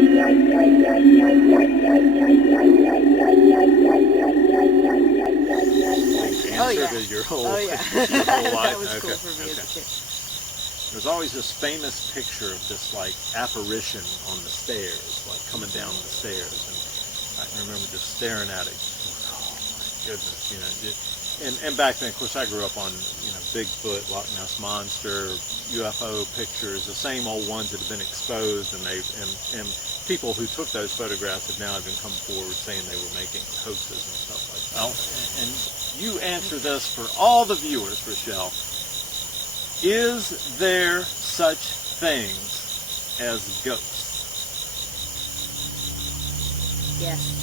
Oh yeah. To your whole, Oh yeah. your whole life? That was Okay, cool for me as okay. a kid. There's always this famous picture of this like apparition on the stairs, like coming down the stairs, and I can remember just staring at it. Oh my goodness, you know. And back then, of course, I grew up on, you know, Bigfoot, Loch Ness Monster, UFO pictures, the same old ones that have been exposed, and and people who took those photographs have now even come forward saying they were making hoaxes and stuff like that. Oh, and you answer this for all the viewers, Rochelle. Is there such things as ghosts? Yes.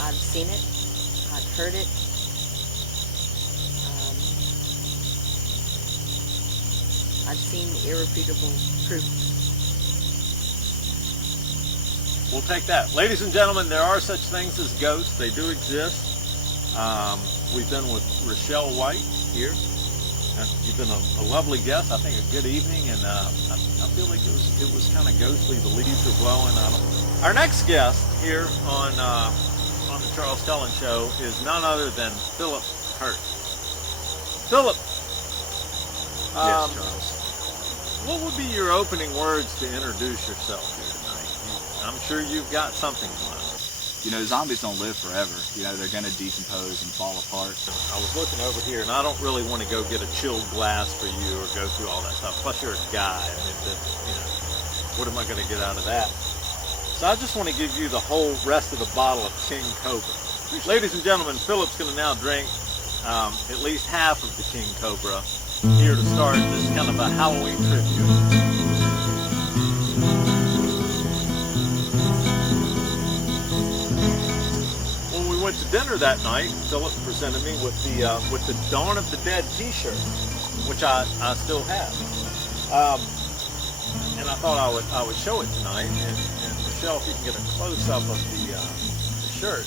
I've seen it. I've heard it. I've seen irrefutable proof. We'll take that. Ladies and gentlemen, there are such things as ghosts. They do exist. We've been with Rochelle White here. You've been a lovely guest. I think a good evening, and I feel like it was kind of ghostly. The leaves are blowing. Our next guest here on the Charles Cullen Show is none other than Philip Hurt. Philip. Yes, Charles. What would be your opening words to introduce yourself here tonight? I'm sure you've got something in mind. You know, zombies don't live forever. You know, they're going to decompose and fall apart. I was looking over here, and I don't really want to go get a chilled glass for you or go through all that stuff. Plus, you're a guy. I mean, you know, what am I going to get out of that? So I just want to give you the whole rest of the bottle of King Cobra. Ladies and gentlemen, Philip's going to now drink at least half of the King Cobra here to start this kind of a Halloween tribute. Went to dinner that night. Philip presented me with the Dawn of the Dead T-shirt, which I still have, and I thought I would show it tonight. And Rochelle, if you can get a close up of the shirt.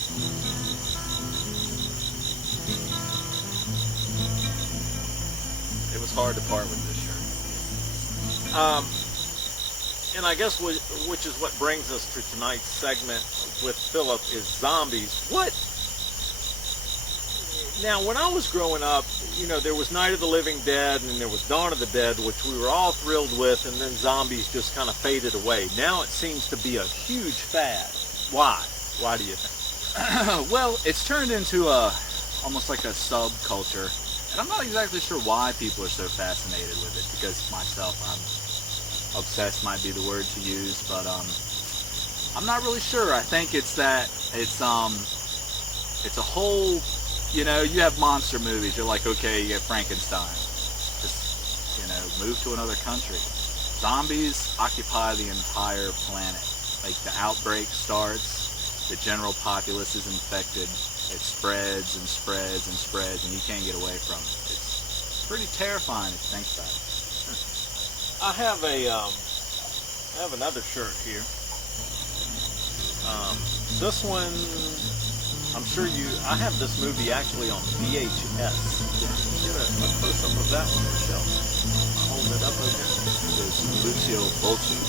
It was hard to part with this shirt. And I guess which is what brings us to tonight's segment with Philip is zombies. Now, when I was growing up, you know, there was Night of the Living Dead and there was Dawn of the Dead, which we were all thrilled with, and then zombies just kind of faded away. Now it seems to be a huge fad. Why? Why do you think? Well, it's turned into almost like a subculture, and I'm not exactly sure why people are so fascinated with it, because myself, I'm obsessed might be the word to use, but I'm not really sure. I think it's that it's a whole, you know, you have monster movies, you're like, okay, you get Frankenstein, just, you know, move to another country. Zombies occupy the entire planet. Like, the outbreak starts, the general populace is infected, it spreads and spreads and spreads, and you can't get away from it. It's pretty terrifying if you think about it. I have another shirt here. This one, I'm sure I have this movie actually on VHS. Get a close-up of that one, Rochelle. Hold it up, okay? There's Lucio Fulci,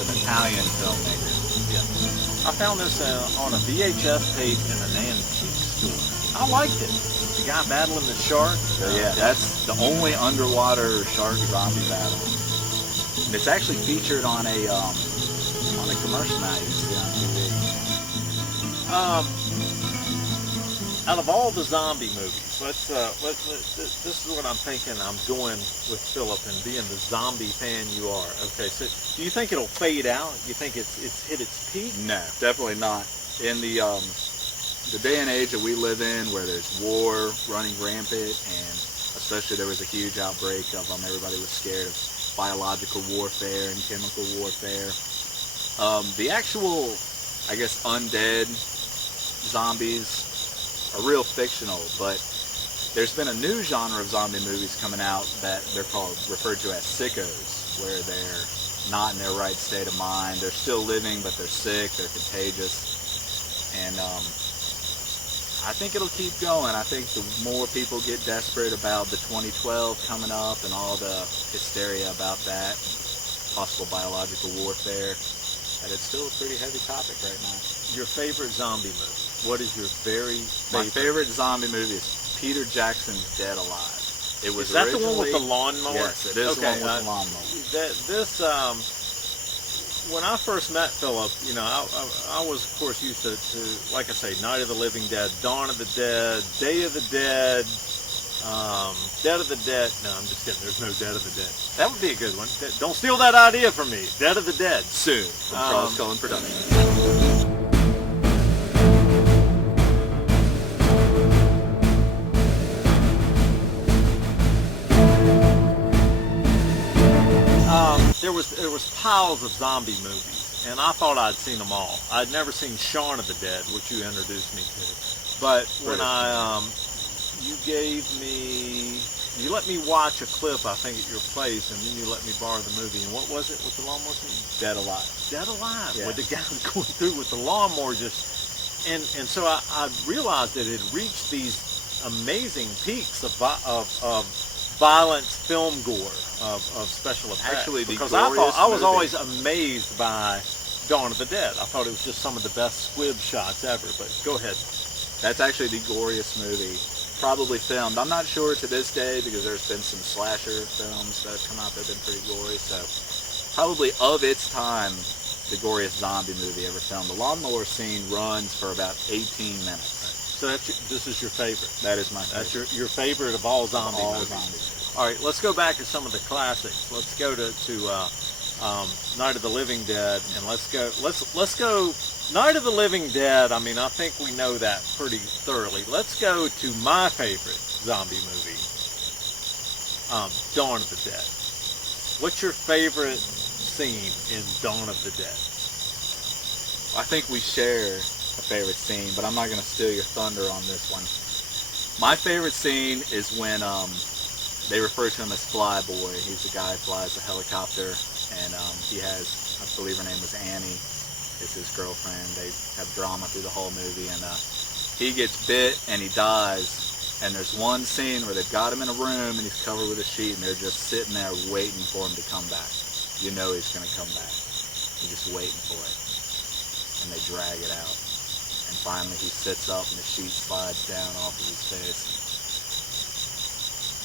an Italian filmmaker. Yeah. I found this on a VHS tape in an antique store. I liked it. The guy battling the shark. Yeah, that's the only underwater shark zombie battle. And it's actually featured on a commercial now you see on TV. Out of all the zombie movies, this is what I'm thinking. I'm going with Philip and being the zombie fan you are. Okay, so do you think it'll fade out? You think it's hit its peak? No, definitely not. In the day and age that we live in, where there's war running rampant, and especially there was a huge outbreak of everybody was scared of biological warfare and chemical warfare. The actual, I guess, undead zombies are real fictional, but there's been a new genre of zombie movies coming out that they're referred to as sickos, where they're not in their right state of mind. They're still living, but they're sick, they're contagious, and I think it'll keep going. I think the more people get desperate about the 2012 coming up and all the hysteria about that, possible biological warfare, that it's still a pretty heavy topic right now. Your favorite zombie movie? What is your very My favorite? favorite zombie movie is Peter Jackson's Dead Alive. It was Is that the one with the originally- lawnmower? Yes, it is the one with the lawnmower. When I first met Philip, you know, I was, of course, used to, like I say, Night of the Living Dead, Dawn of the Dead, Day of the Dead, Dead of the Dead. No, I'm just kidding. There's no Dead of the Dead. That would be a good one. Don't steal that idea from me. Dead of the Dead. Soon, from Charles Cullen Productions. There was piles of zombie movies, and I thought I'd seen them all. I'd never seen Shaun of the Dead, which you introduced me to. But when you let me watch a clip, I think, at your place, and then you let me borrow the movie. And what was it with the lawnmower scene? Dead Alive. Dead Alive, Yeah. where the guy's going through with the lawnmower and so I realized that it had reached these amazing peaks of violence, film gore, of special effects. Actually, the because goriest I was movie- always amazed by Dawn of the Dead. I thought it was just some of the best squib shots ever. But go ahead. That's actually the goriest movie probably filmed. I'm not sure to this day because there's been some slasher films that have come out that have been pretty gory. So probably of its time, the goriest zombie movie ever filmed. The lawnmower scene runs for about 18 minutes. So this is your favorite. That is my That's favorite. your favorite of all zombie All movies. zombie movies. All right, let's go back to some of the classics. Let's go to Night of the Living Dead, and let's go Night of the Living Dead. I mean, I think we know that pretty thoroughly. Let's go to my favorite zombie movie, Dawn of the Dead. What's your favorite scene in Dawn of the Dead? I think we share a favorite scene, but I'm not going to steal your thunder on this one. My favorite scene is when they refer to him as Flyboy. He's the guy who flies the helicopter, and he has, I believe her name was Annie, is his girlfriend. They have drama through the whole movie, and he gets bit and he dies. And there's one scene where they've got him in a room and he's covered with a sheet, and they're just sitting there waiting for him to come back. You know he's going to come back. You're just waiting for it. And they drag it out. And finally he sits up and the sheet slides down off of his face.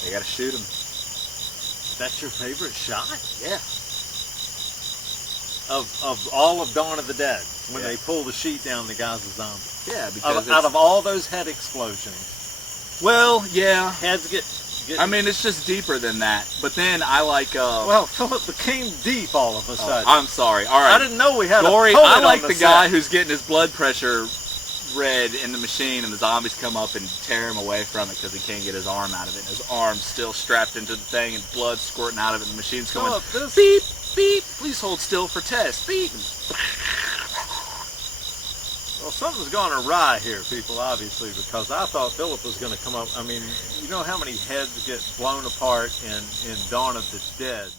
They gotta shoot him. That's your favorite shot Yeah. of all of Dawn of the Dead, when Yeah. they pull the sheet down, the guy's a zombie. Yeah, because Out of all those head explosions, well, yeah. heads get I mean, it's just deeper than that. But then I like. well, Philip became deep all of a sudden. I'm sorry. All right. I didn't know we had Gory. a poet I like on the set. guy who's getting his blood pressure read in the machine, and the zombies come up and tear him away from it because he can't get his arm out of it. And his arm's still strapped into the thing, and blood squirting out of it. And the machine's going Philip, beep beep. Please hold still for test. Beep. Well, something's gone awry here, people, obviously, because I thought Philip was going to come up. I mean, you know how many heads get blown apart in Dawn of the Dead?